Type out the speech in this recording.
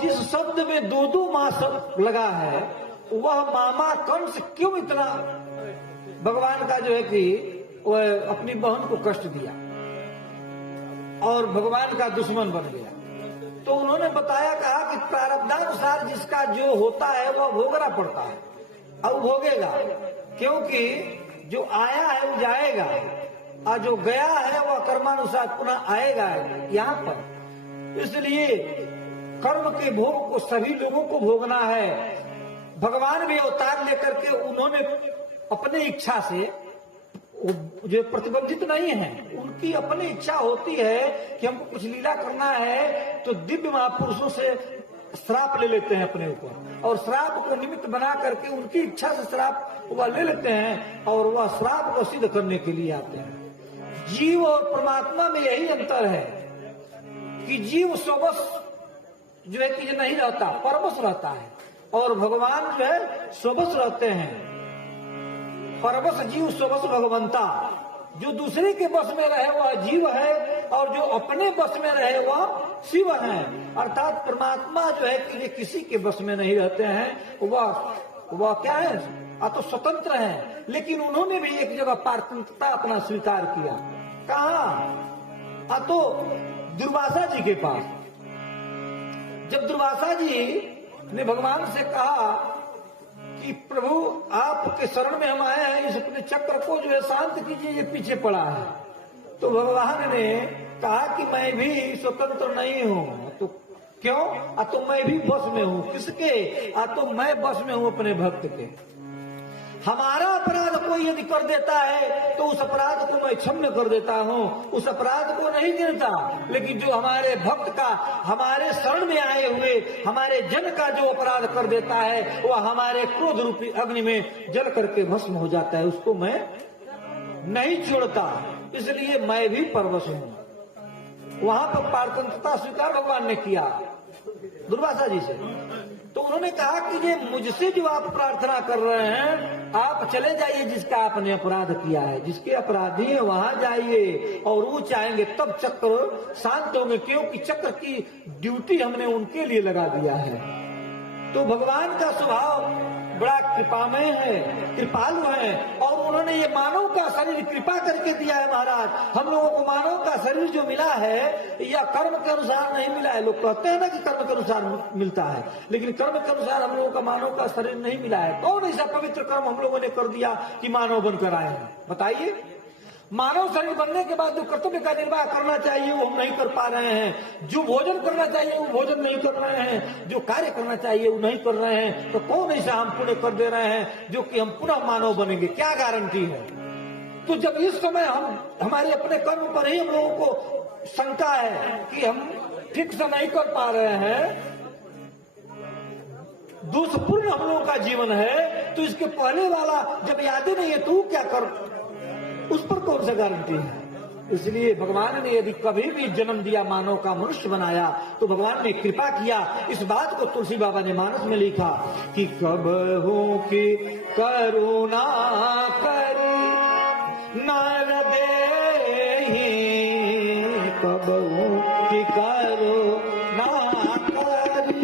जिस शब्द में दो दो माँ शब्द लगा है, वह मामा कंस क्यों इतना भगवान का जो है कि वह अपनी बहन को कष्ट दिया और भगवान का दुश्मन बन गया। तो उन्होंने बताया, कहा कि प्रारब्धानुसार जिसका जो होता है वह भोगना पड़ता है, अब भोगेगा, क्योंकि जो आया है वो जाएगा और जो गया है वह कर्मानुसार पुनः आएगा यहाँ पर। इसलिए कर्म के भोग को सभी लोगों को भोगना है। भगवान भी अवतार लेकर के उन्होंने अपनी इच्छा से, जो प्रतिबंधित नहीं है, उनकी अपनी इच्छा होती है कि हमको कुछ लीला करना है, तो दिव्य महापुरुषों से श्राप ले लेते हैं अपने ऊपर, और श्राप को निमित्त बना करके उनकी इच्छा से श्राप वह ले लेते हैं और वह श्राप को सिद्ध करने के लिए आते हैं। जीव और परमात्मा में यही अंतर है कि जीव स्वबस जो है कि नहीं रहता, परबस रहता है, और भगवान जो है स्वबस रहते हैं। परबस जीव स्वबस भगवंता। जो दूसरे के बस में रहे वह जीव है, और जो अपने बस में रहे वह शिव है। अर्थात परमात्मा जो है कि किसी के बस में नहीं रहते हैं, वह क्या है, तो स्वतंत्र है। लेकिन उन्होंने भी एक जगह पारतंत्रता अपना स्वीकार किया। कहा? तो दुर्वासा जी के पास। जब दुर्वासा जी ने भगवान से कहा कि प्रभु आपके शरण में हम आए हैं, इस अपने चक्र को जो है शांत कीजिए, ये पीछे पड़ा है। तो भगवान ने कहा कि मैं भी स्वतंत्र नहीं हूँ। तो क्यों? तो मैं भी बस में हूँ। किसके? तो मैं बस में हूँ अपने भक्त के। हमारा अपराध कोई यदि कर देता है तो उस अपराध को मैं क्षम्य कर देता हूँ, उस अपराध को नहीं गिनता। लेकिन जो हमारे भक्त का, हमारे शरण में आए हुए हमारे जन का जो अपराध कर देता है, वह हमारे क्रोध रूपी अग्नि में जल करके भस्म हो जाता है, उसको मैं नहीं छोड़ता। इसलिए मैं भी परवश हूँ। वहां पर पारतंत्रता स्वीकार भगवान ने किया दुर्वासा जी से। तो उन्होंने कहा कि ये मुझसे जो आप प्रार्थना कर रहे हैं, आप चले जाइए जिसका आपने अपराध किया है, जिसके अपराधी है वहां जाइए, और वो चाहेंगे तब चक्र शांत होंगे, क्योंकि चक्र की ड्यूटी हमने उनके लिए लगा दिया है। तो भगवान का स्वभाव बड़ा कृपामय है, कृपालु है, और उन्होंने ये मानव का शरीर कृपा करके दिया है। महाराज, हम लोगों को मानव का शरीर जो मिला है यह कर्म के अनुसार नहीं मिला है। लोग कहते हैं ना कि कर्म के अनुसार मिलता है, लेकिन कर्म के अनुसार हम लोगों का मानव का शरीर नहीं मिला है। कौन ऐसा पवित्र कर्म हम लोगों ने कर दिया कि मानव बनकर आए हैं? बताइए। मानव शरीर बनने के बाद जो कर्तव्य का निर्वाह करना चाहिए वो हम नहीं कर पा रहे हैं, जो भोजन करना चाहिए वो भोजन नहीं कर रहे हैं, जो कार्य करना चाहिए वो नहीं कर रहे हैं। तो कौन ऐसा हम पुण्य कर दे रहे हैं जो कि हम पुनः मानव बनेंगे? क्या गारंटी है? तो जब इस समय हमारे अपने कर्म पर ही हम लोगों को शंका है कि हम ठीक से नहीं कर पा रहे हैं, दोषपूर्ण हम लोगों का जीवन है, तो इसके पहले वाला जब याद ही नहीं है तो क्या कर, उस पर कौन सा गारंटी है? इसलिए भगवान ने यदि कभी भी जन्म दिया, मानव का मनुष्य बनाया, तो भगवान ने कृपा किया। इस बात को तुलसी बाबा ने मानस में लिखा कि कब हो कि करुणा करी